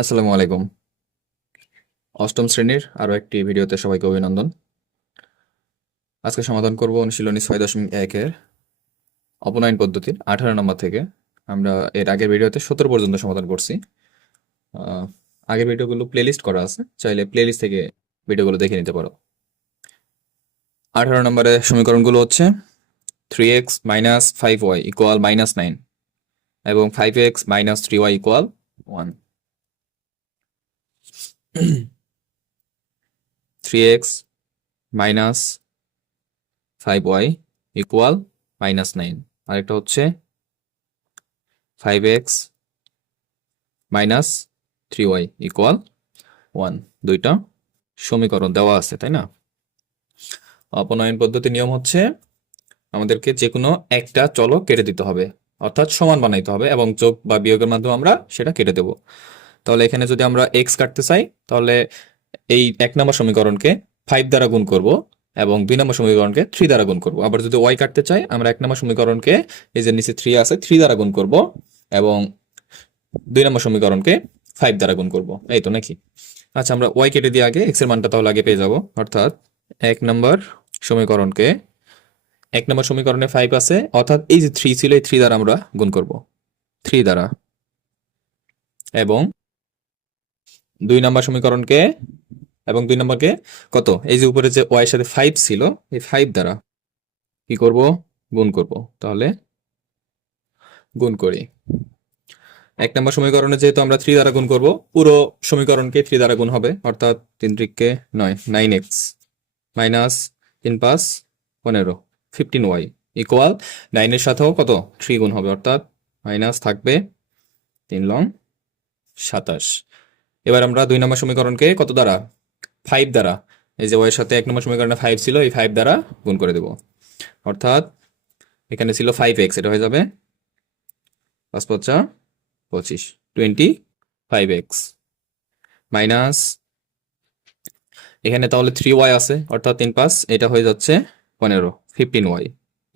আসসালামু আলাইকুম। অষ্টম শ্রেণীর আরো একটি ভিডিওতে সবাইকে অভিনন্দন। আজকে সমাধান করব অনুশীলনী 6.1-এর অপনয়ন পদ্ধতির 18 নম্বর থেকে। আমরা এর আগের ভিডিওতে 17 পর্যন্ত সমাধান করছি। আহ, আগের ভিডিওগুলো প্লেলিস্ট করা আছে, চাইলে প্লেলিস্ট থেকে ভিডিওগুলো দেখে নিতে পারো। 18 নম্বরের সমীকরণগুলো হচ্ছে 3x মাইনাস 5y ইকুয়াল -9 এবং 5x minus 3y equal 1। 3x minus 5y equal -9, আরেকটা হচ্ছে 5x মাইনাস 3y ইকুয়াল 1। দুইটা সমীকরণ দেওয়া আছে, তাই না? অপনয়ন পদ্ধতির নিয়ম হচ্ছে আমাদেরকে যে কোনো একটা চলক কেটে দিতে হবে, অর্থাৎ সমান বানাইতে হবে এবং যোগ বা বিয়োগের মাধ্যমে আমরা সেটা কেটে দেব। তাহলে এখানে যদি আমরা x কাটতে চাই, তাহলে এই 1 নম্বর সমীকরণকে 5 দ্বারা গুণ করব এবং 2 নম্বর সমীকরণকে 3 দ্বারা গুণ করব। আবার যদি y কাটতে চাই, আমরা 1 নম্বর সমীকরণকে, এই যে নিচে 3 আছে, 3 দ্বারা গুণ করব এবং 2 নম্বর সমীকরণকে 5 দ্বারা গুণ করব। এই তো নাকি? আচ্ছা, আমরা y কেটে দিয়ে আগে x এর মানটা তাহলে আগে পেয়ে যাব। অর্থাৎ 1 নম্বর সমীকরণকে, 1 নম্বর সমীকরণে 5 আছে, অর্থাৎ এই যে 3 ছিল, এই 3 দ্বারা আমরা গুণ করব, 3 দ্বারা। এবং 2 নম্বর সমীকরণকে, এবং 2 নম্বরকে কত, এই যে উপরে যে y এর সাথে 5 ছিল, এই 5 দ্বারা কি করব, গুণ করব। তাহলে গুণ করি। 1 নম্বর সমীকরণে যেহেতু আমরা 3 দ্বারা গুণ করব, পুরো সমীকরণকে 3 দ্বারা গুণ হবে, অর্থাৎ 3 ত্রিককে 9, 9x মাইনাস 3 5 15, 15y ইকুয়াল 9 এর সাথেও কত, 3 গুণ হবে, অর্থাৎ মাইনাস থাকবে 3 লং 27। এবার আমরা 2 নম্বর সমীকরণকে কত দ্বারা, 5 দ্বারা, এই যে y এর সাথে 1 নম্বর সমীকরণে 5 ছিল, এই 5 দ্বারা গুণ করে দেব। অর্থাৎ এখানে ছিল 5x, এটা হয়ে যাবে 5 5 25, 25x মাইনাস, এখানে তাহলে 3y আছে, অর্থাৎ 3 5, এটা হয়ে যাচ্ছে 15, 15y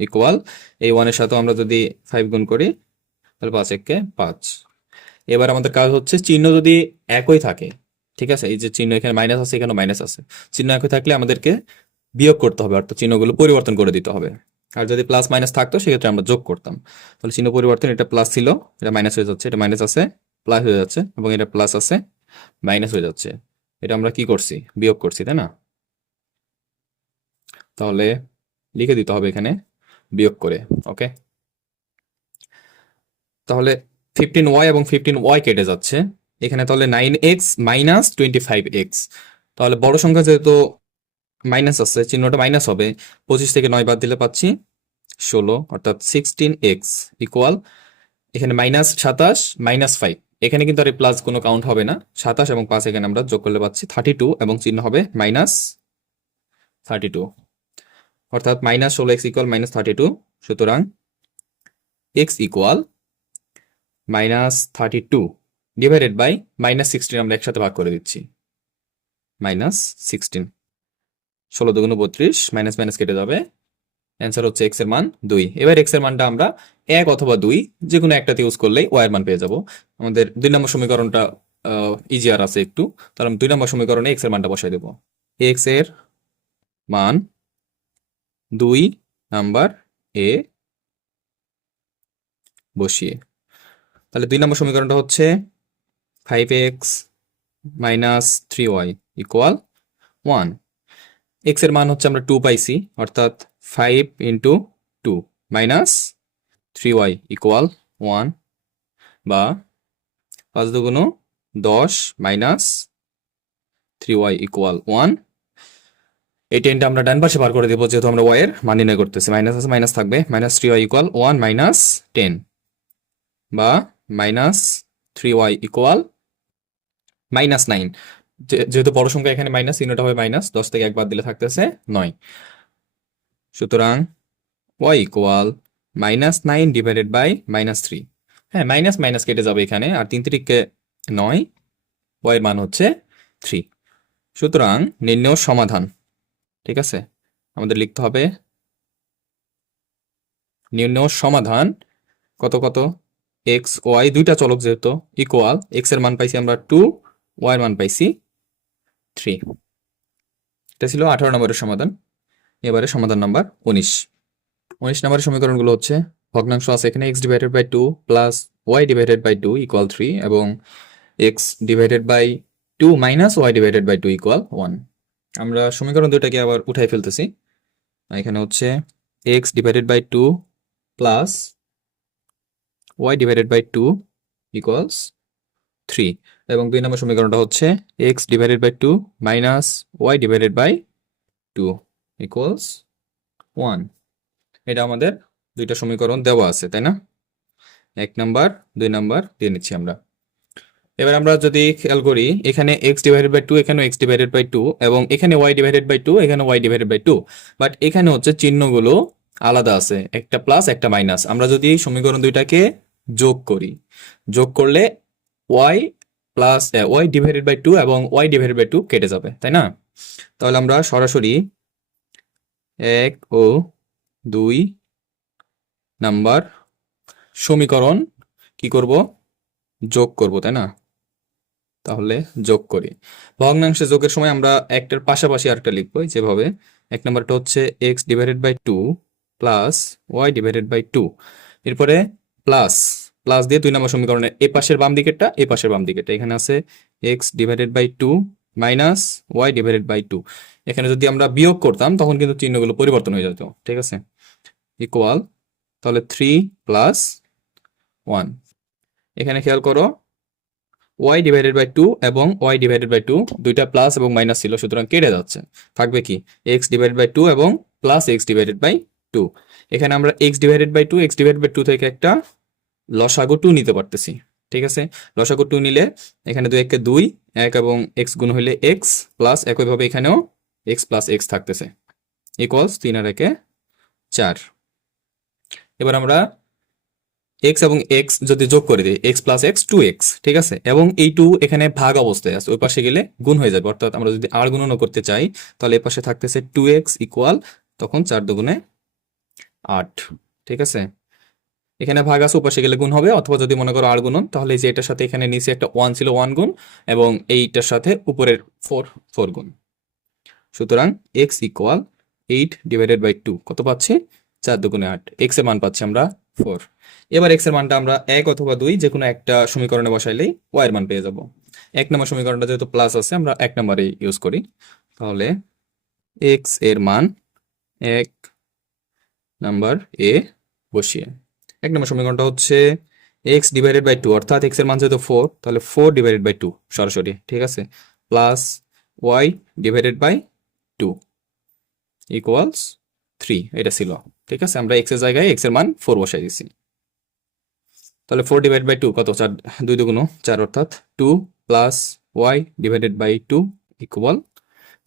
ইকুয়াল, এই 1 এর সাথে আমরা যদি 5 গুণ করি, তাহলে 5 1 কে 5। এবার আমাদের কাজ হচ্ছে চিহ্ন যদি একই থাকে, ঠিক আছে, এই যে চিহ্ন এখানে মাইনাস আছে, এখানে মাইনাস আছে, চিহ্ন একই থাকলে আমাদেরকে বিয়োগ করতে হবে, অর্থাৎ চিহ্নগুলো পরিবর্তন করে দিতে হবে। আর যদি প্লাস মাইনাস থাকতো, সেক্ষেত্রে আমরা যোগ করতাম। তাহলে চিহ্ন পরিবর্তন, এটা প্লাস ছিল, এটা মাইনাস হয়ে যাচ্ছে, এটা মাইনাস আছে, প্লাস হয়ে যাচ্ছে, এবং এটা প্লাস আছে, মাইনাস হয়ে যাচ্ছে। এটা আমরা কি করছি, বিয়োগ করছি, তাই না? তাহলে লিখে দিতে হবে এখানে বিয়োগ করে। ওকে, তাহলে 15y এবং 15y কেটে যাচ্ছে এখানে, তাহলে 9x মাইনাস 25x। তাহলে বড় সংখ্যা যেহেতু মাইনাস আছে, চিহ্নটা মাইনাস হবে, 25 থেকে 9 বাদ দিলে পাচ্ছি 16, অর্থাৎ 16x ইকুয়াল, এখানে মাইনাস 27 মাইনাস 5, এখানে কিন্তু আর প্লাস কোনো কাউন্ট হবে না, 27 এবং 5 এখানে আমরা যোগ করলে পাচ্ছি 32 এবং চিহ্ন হবে মাইনাস 32, অর্থাৎ মাইনাস 16x ইকুয়াল মাইনাস 32। সুতরাং x ইকুয়াল -32 ডিভাইডেড বাই -16, আমরা একসাথে ভাগ করে দিচ্ছি, -16, 16 দুগুণ 32, মাইনাস মাইনাস কেটে যাবে, অ্যান্সার হচ্ছে x এর মান 2। এবার x এর মানটা আমরা 1 অথবা 2 যে কোনো একটাতে ইউজ করলেই y এর মান পেয়ে যাব। আমাদের 2 নম্বর সমীকরণটা ইজিয়ার আছে একটু, তাহলে আমি 2 নম্বর সমীকরণে x এর মানটা বসাই দেব। x এর মান 2 নাম্বার এ বসিয়ে, তাহলে 2 নম্বর সমীকরণটা হচ্ছে 5x minus 3y equal 1। X এর মান হচ্ছে আমরা 2 পাইছি, অর্থাৎ 5 ইন্টু 2 মাইনাস 3y ইকুয়াল 1, বা 5 দুগুণ 10 মাইনাস 3y ইকুয়াল 1। এই টেনটা আমরা ডান পাশে বার করে দেবো, যেহেতু আমরা y এর মান নির্ণয় করতেছি। মাইনাস আছে, মাইনাস থাকবে, মাইনাস 3y ইকুয়াল 1 মাইনাস 10, বা মাইনাস 3y ইকুয়াল -9। যেহেতু বড় সংখ্যা এখানে মাইনাস, চিহ্নটা হবে মাইনাস, 10 থেকে 1 বাদ দিলে থাকতেছে 9। সুতরাং y ইকুয়াল -9 ডিভাইডেড বাই -3। হ্যাঁ, মাইনাস মাইনাস কেটে যাবে এখানে, আর 3 তিরিকে 9, y এর মান হচ্ছে 3। সুতরাং নির্ণেয় সমাধান, ঠিক আছে, আমাদের লিখতে হবে নির্ণেয় সমাধান কত কত, এক্স ওয়াই দুইটা চলক যেহেতু ইকুয়াল, এক্স এর মান পাইছি আমরা 2, ওয়াই এর মান পাইছি 3। এটা ছিল 18 নম্বরের সমাধান। এবারে সমাধান নাম্বার 19 নম্বরের সমীকরণগুলো হচ্ছে ভগ্নাংশ আছে এখানে x divided by 2 plus y divided by 2 equal 3 এবং x divided by 2 minus y divided by 2 equal 1। আমরা সমীকরণ দুটাকে আবার উঠাই ফেলতেছি। এখানে হচ্ছে x divided by 2 plus y divided by 2 equals 3 এবং 2 নম্বর সমীকরণটা হচ্ছে x divided by 2 minus y divided by 2 equals 1। এটা আমাদের দুইটা সমীকরণ দেওয়া আছে, তাই না? 1 নাম্বার 2 নাম্বার দিয়ে নিচ্ছি আমরা। এবার আমরা যদি খেয়াল করি এখানে x ডিভাইডেড বাই 2, এখানে x ডিভাইডেড বাই 2 এবং এখানে y ডিভাইডেড বাই 2, এখানে y ডিভাইডেড বাই 2, বাট এখানে হচ্ছে চিহ্নগুলো আলাদা আছে, একটা প্লাস একটা মাইনাস। আমরা যদি এই সমীকরণ দুইটাকে যোগ করি, যোগ করলে y plus y divided by 2 এবং y ডিভাইডেড বাই 2 কেটে যাবে, তাই না? তাহলে আমরা সরাসরি 1 ও 2 নাম্বার সমীকরণ কি করব, যোগ করব, তাই না? তাহলে যোগ করি। ভগ্নাংশে যোগের সময় আমরা একটার পাশাপাশি আরেকটা লিখবো, যেভাবে 1 নাম্বারটা হচ্ছে x divided by 2 plus y divided by 2, এরপরে প্লাস প্লাস দিয়ে 2 নম্বর সমীকরণের এ পাশের বাম দিকেরটা এ পাশের বাম দিকেরটা, এখানে আছে x divided by 2 minus y divided by 2। এখানে যদি আমরা বিয়োগ করতাম তখন কিন্তু চিহ্নগুলো পরিবর্তন হয়ে যেত, ঠিক আছে? ইকুয়াল, তাহলে 3 প্লাস 1। এখানে খেয়াল করো y ডিভাইডেড বাই 2 এবং y ডিভাইডেড বাই 2 দুইটা প্লাস এবং মাইনাস ছিল, সুতরাং কেটে যাচ্ছে। থাকবে কি x ডিভাইডেড বাই 2 এবং প্লাস x ডিভাইডেড বাই 2। এখানে আমরা x divided by 2, x divided by 2 থেকে একটা লসাগু 2 নিতে পারতেছি, ঠিক আছে? লসাগু 2 নিলে এখানে 2 একে 2, 1 এবং x গুণ হইলে x প্লাস একইভাবে এখানেও x প্লাস x থাকতেছে, ইকুয়ালস 3 আর 1 4। এবার আমরা x এবং x যদি যোগ করে দিই, x প্লাস x 2x, ঠিক আছে? এবং এই 2 এখানে ভাগ অবস্থায় আছে, ওই পাশে গেলে গুণ হয়ে যাবে, অর্থাৎ আমরা যদি আর গুণনও করতে চাই তাহলে এই পাশে থাকতেছে 2x ইকুয়াল, তখন 4 দুগুণে 8, ঠিক আছে? এখানে ভাগ আছে, ওপাশে গেলে গুণ হবে, অথবা যদি মনে করো আর গুণন, তাহলে যে এটার সাথে এখানে নিচে একটা 1 ছিল 1 গুণ এবং এইটার সাথে উপরের 4 গুণ, সুতরাং x ইকুয়াল 8 ডিভাইডেড বাই 2 কত পাচ্ছি? 4 দুগুণে 8, x এর মান পাচ্ছি আমরা 4। এবার x এর মানটা আমরা 1 অথবা 2 যে কোনো একটা সমীকরণে বসাইলেই y এর মান পেয়ে যাব। 1 নম্বর সমীকরণটা যেহেতু প্লাস আছে আমরা 1 নম্বরে ইউজ করি, তাহলে x এর মান 1 নাম্বার এ বসিয়ে 1 নম্বর সমীকরণটা হচ্ছে x ডিভাইডেড বাই 2, অর্থাৎ x এর মান যেহেতু 4, তাহলে 4 ডিভাইডেড বাই 2 সরাসরি, ঠিক আছে? Plus y divided by 2 equals 3, এটা ছিল, ঠিক আছে? আমরা x এর জায়গায় x এর মান 4 বসাই দিছি। তাহলে 4 ডিভাইড বাই 2 কত? 4, 2 দুগুণ 4, অর্থাৎ 2 plus y divided by 2 equal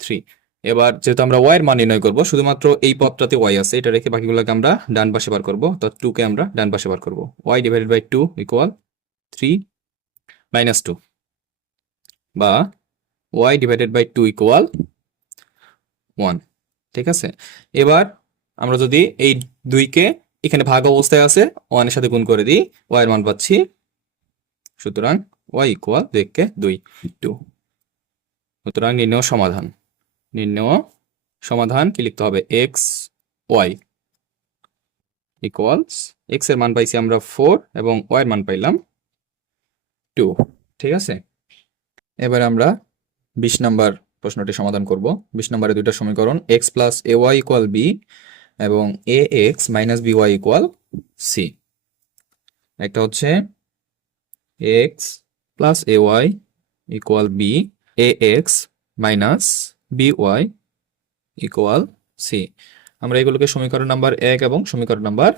3। এবার যেহেতু আমরা y এর মান নির্ণয় করব, শুধুমাত্র এই পদটাতে y আছে, এটা রেখে বাকিগুলোকে আমরা ডান পাশে বার করব, অর্থাৎ 2 কে আমরা ডান পাশে বার করব। y divided by 2 equal 3 minus 2, বা y ডিভাইডেড বাই 2 ইকুয়াল 1, ঠিক আছে? এবার আমরা যদি এই 2 কে এখানে ভাগ অবস্থায় আছে 1 এর সাথে গুণ করে দিই, y এর মান পাচ্ছি, সুতরাং y ইকুয়াল 2 কে 2 2। সুতরাং নির্ণয় সমাধান কি লিখতে হবে? x y ইকুয়ালস, x এর মান পাইছি আমরা 4 এবং y এর মান পাইলাম 2, ঠিক আছে? এবার আমরা 20 নাম্বার প্রশ্নটি সমাধান করব। 20 নম্বরে দুইটা সমীকরণ x plus ay equal b এবং ax minus by equal c। একটা হচ্ছে x plus ay equal b, ax minus by equal c। আমরা এগুলোকে সমীকরণ নাম্বার 1 এবং সমীকরণ নাম্বার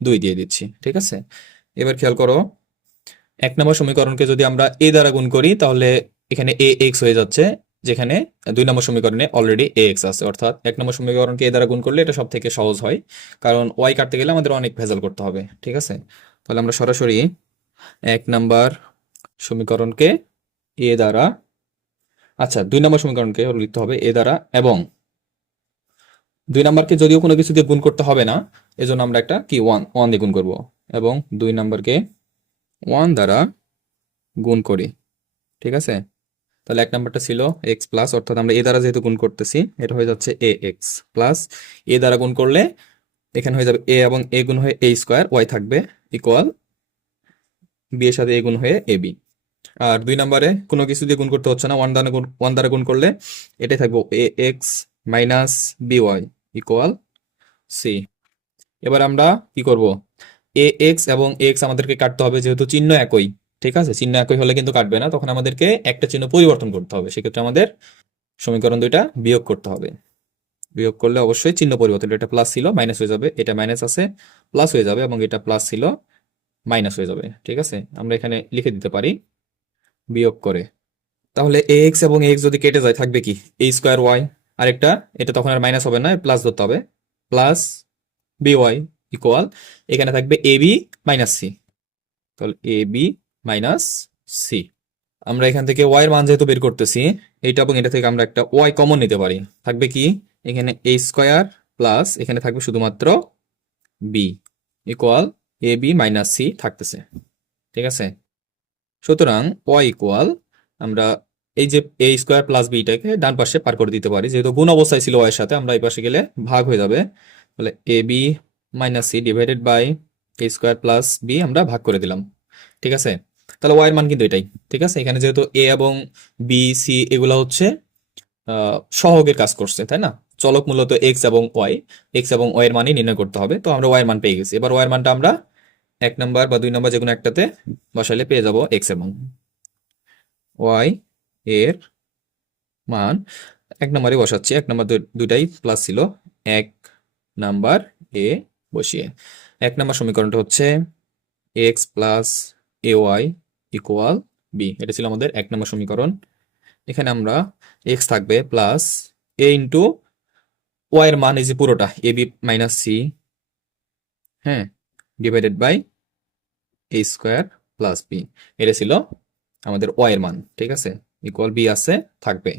2 দিয়ে দিচ্ছি, ঠিক আছে? এবার খেয়াল করো 1 নম্বর সমীকরণকে যদি আমরা a দ্বারা গুণ করি তাহলে এখানে ax হয়ে যাচ্ছে, যেখানে 2 নম্বর সমীকরণে অলরেডি ax আছে, অর্থাৎ 1 নম্বর সমীকরণকে a দ্বারা গুণ করলে এটা সব থেকে সহজ হয়, কারণ y কাটতে গেলে আমাদের অনেক ভেজাল করতে হবে, ঠিক আছে? তাহলে আমরা সরাসরি 1 নম্বর সমীকরণকে a দ্বারা, আচ্ছা 2 নম্বর সমীকরণকে লিখতে হবে a দ্বারা, এবং 2 নম্বরকে যদিও কোনো কিছু দিয়ে গুণ করতে হবে না, এজন্য আমরা একটা কি 1 দিয়ে গুণ করব, এবং 2 নম্বরকে 1 দ্বারা গুণ করি, ঠিক আছে? তাহলে 1 নাম্বারটা ছিল এক্স প্লাস, অর্থাৎ আমরা এ দ্বারা যেহেতু গুণ করতেছি এটা হয়ে যাচ্ছে এ এক্স প্লাস, এ দ্বারা গুণ করলে এখানে হয়ে যাবে এ এবং এ গুণ হয়ে এ স্কোয়ার, ওয়াই থাকবে ইকুয়াল বি এর সাথে এ গুণ হয়ে এ বি। আর 2 নম্বরে কোনো কিছু দিয়ে গুণ করতে হচ্ছে না, ওয়ান দ্বারা গুণ করলে এটাই থাকবে A X minus B Y equal C. এবার আমরা কি করব, এ এক্স এবং এক্স আমাদেরকে কাটতে হবে, যেহেতু চিহ্ন একই, ঠিক আছে? চিহ্ন একই হলে কিন্তু কাটবে না, তখন আমাদেরকে একটা চিহ্ন পরিবর্তন করতে হবে। সেক্ষেত্রে আমাদের সমীকরণ দুইটা বিয়োগ করতে হবে। বিয়োগ করলে অবশ্যই চিহ্ন পরিবর্তন, এটা প্লাস ছিল মাইনাস হয়ে যাবে, এটা মাইনাস আছে প্লাস হয়ে যাবে, এবং এটা প্লাস ছিল মাইনাস হয়ে যাবে, ঠিক আছে? আমরা এখানে লিখে দিতে পারি বিয়োগ করে। তাহলে এ এক্স এবং এক্স যদি কেটে যায় থাকবে কি এ স্কোয়ার ওয়াই, আরেকটা এটা তখন আর মাইনাস হবে না, প্লাস ধরতে হবে, প্লাস বি ওয়াই ইকুয়াল এখানে থাকবে এ বি মাইনাস সি। তাহলে এ বি মাইনাস সি। আমরা এখান থেকে ওয়াই এর মান যেহেতু বের করতেছি, এইটা এবং এটা থেকে আমরা একটা ওয়াই কমন নিতে পারি, থাকবে কি এখানে এ স্কোয়ার প্লাস এখানে থাকবে শুধুমাত্র বি ইকুয়াল এ বি মাইনাস সি থাকতেছে, ঠিক আছে? সুতরাং ওয়াই ইকুয়াল আমরা এই যে এ স্কোয়ার প্লাস বিটাকে ডান পাশে পার করে দিতে পারি, যেহেতু গুণ অবস্থায় ছিল ওয়াই এর সাথে, আমরা এই পাশে গেলে ভাগ হয়ে যাবে। তাহলে A B minus C divided by A square plus B আমরা ভাগ করে দিলাম, ঠিক আছে? তাহলে ওয়াই এর মান কিন্তু এটাই, ঠিক আছে? এখানে যেহেতু এ এবং বি সি এগুলো হচ্ছে সহগের কাজ করছে, তাই না? চলক মূলত এক্স এবং ওয়াই, এক্স এবং ওয়াই এর মানই নির্ণয় করতে হবে। তো আমরা ওয়াই এর মান পেয়ে গেছি, এবার ওয়াই এর মানটা আমরা 1 নাম্বার বা 2 নাম্বার যে কোনো একটাতে বসাইলে পেয়ে যাব এক্স এর মান। ওয়াই এর মান 1 নাম্বারে বসাচ্ছি, 1 নাম্বার দুইটাই প্লাস ছিল, 1 নাম্বার এ বসিয়ে 1 নাম্বার সমীকরণটা হচ্ছে x plus A Y equal B, এটা ছিল আমাদের 1 নাম্বার সমীকরণ। এখানে আমরা এক্স থাকবে প্লাস এ ইন্টু ওয়াই এর মান, এই যে পুরোটা এ বি মাইনাস সি, হ্যাঁ, divided by A square plus B, এটা ছিল আমাদের ওয়াই এর মান, ঠিক আছে? ইকুয়াল বি আছে থাকবে।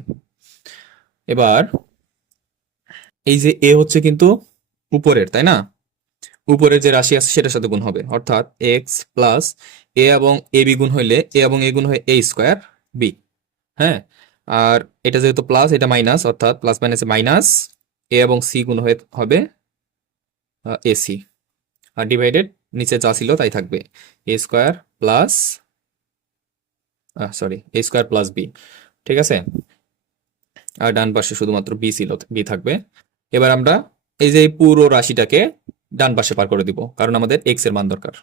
এবার এই যে এ হচ্ছে কিন্তু উপরের, তাই না? উপরের যে রাশি আছে সেটার সাথে গুণ হবে, অর্থাৎ এক্স প্লাস এ এবং এ বি গুণ হইলে এ এবং এ গুণ হয়ে এ স্কোয়ার বি, হ্যাঁ। আর এটা যেহেতু প্লাস এটা মাইনাস, অর্থাৎ প্লাস মাইনাসে মাইনাস এ এবং সি গুণ হয়ে হবে এসি, আর ডিভাইডেড নিচে যা ছিল তাই থাকবে এ স্কোয়ার প্লাস সরি এ স্কোয়ার প্লাস বি, ঠিক আছে? আর ডান পাশে শুধুমাত্র বি ছিল, বি থাকবে। এবার আমরা এই যে পুরো রাশিটাকে ডান পাশে পার করে দিব, কারণ আমাদের এক্স এর মান দরকার।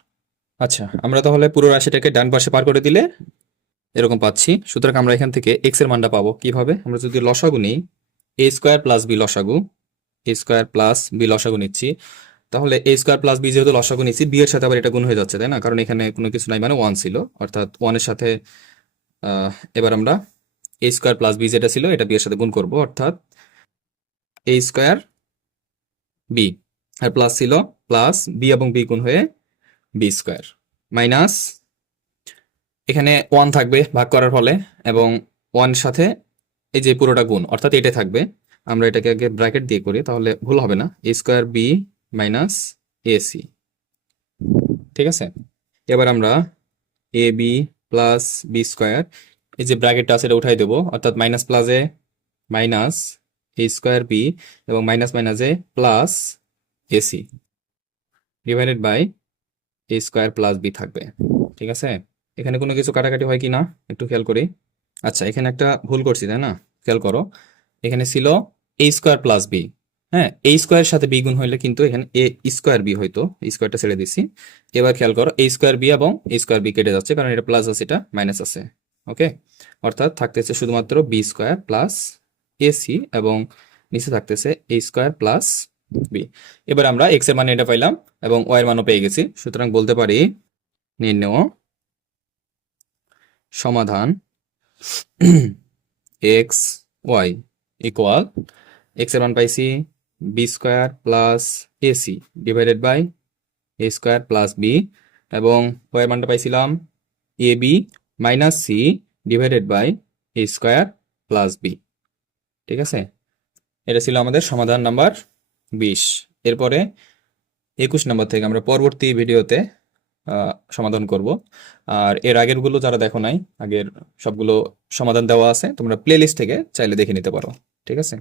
আচ্ছা, আমরা তাহলে পুরো রাশিটাকে ডান পাশে পার করে দিলে এরকম পাচ্ছি। সুতরাং আমরা এখান থেকে এক্স এর মানটা পাবো কিভাবে, আমরা যদি লসাগু নিই, এ স্কোয়ার প্লাস বি লসাগু, এ স্কোয়ার প্লাস বি লসাগু নিচ্ছি, তাহলে এ স্কোয়ার প্লাস বি যেহেতু লসাগু নিচ্ছি, বি এর সাথে আবার এটা গুণ হয়ে যাচ্ছে, তাই না? কারণ এখানে কোনো কিছু নাই, মানে ওয়ান ছিল, অর্থাৎ ওয়ানের সাথে এবার আমরা এ স্কোয়ার প্লাস বি যেটা ছিল এটা বি এর সাথে গুণ করব, অর্থাৎ এ স্কোয়ার বি, আর প্লাস ছিল প্লাস বি এবং বি গুণ হয়ে বি স্কোয়ার মাইনাস এখানে ওয়ান থাকবে ভাগ করার ফলে, এবং ওয়ান সাথে এই যে পুরোটা গুণ, অর্থাৎ এটা থাকবে। আমরা এটাকে আগে ব্র্যাকেট দিয়ে করি, তাহলে ভুল হবে না, এ স্কোয়ার বি মাইনাস এসি, ঠিক আছে? এবার আমরা A B plus B square, এই যে ব্র্যাকেটটা আছে এটা উঠাই দেবো, অর্থাৎ মাইনাস প্লাসে মাইনাস এ স্কোয়ার বি এবং মাইনাস মাইনাসে plus AC divided by A square plus B থাকবে, ঠিক আছে? এখানে কোনো কিছু কাটাকাটি হয় কি না একটু খেয়াল করি। আচ্ছা, এখানে একটা ভুল করছি, তাই না? খেয়াল করো, এখানে ছিল এ স্কোয়ার প্লাস বি, হ্যাঁ, এ স্কোয়ার সাথে বি গুণ হইলে কিন্তু এখানে এ স্কোয়ার বি হইতো, স্কোয়ারটা ছেড়ে দিছি। এবার খেয়াল করো, এ স্কোয়ার বি এবং এ স্কোয়ার বি কেটে যাচ্ছে, কারণ এটা প্লাস আছে এটা মাইনাস আছে, ওকে? অর্থাৎ থাকতেছে শুধুমাত্র বি স্কোয়ার প্লাস এসি, এবং নিচে থাকতেছে এ স্কোয়ার প্লাস বি। এবার আমরা এক্স এর মানে এটা পাইলাম এবং ওয়াই এর মানও পেয়ে গেছি, সুতরাং বলতে পারি নির্ণেয় সমাধান এক্স ওয়াই ইকুয়াল এক্স এর মান পাইছি B square plus AC divided by A square plus B, এবং ওয়াই এর মানটা পাইছিলাম A B minus C divided by A square plus B, ঠিক আছে? এটা ছিল আমাদের সমাধান নাম্বার 20। এরপরে 21 নম্বর থেকে আমরা পরবর্তী ভিডিওতে সমাধান করব। আর এর আগেরগুলো যারা দেখো নাই, আগের সবগুলো সমাধান দেওয়া আছে, তোমরা প্লেলিস্ট থেকে চাইলে দেখে নিতে পারো। ঠিক আছে।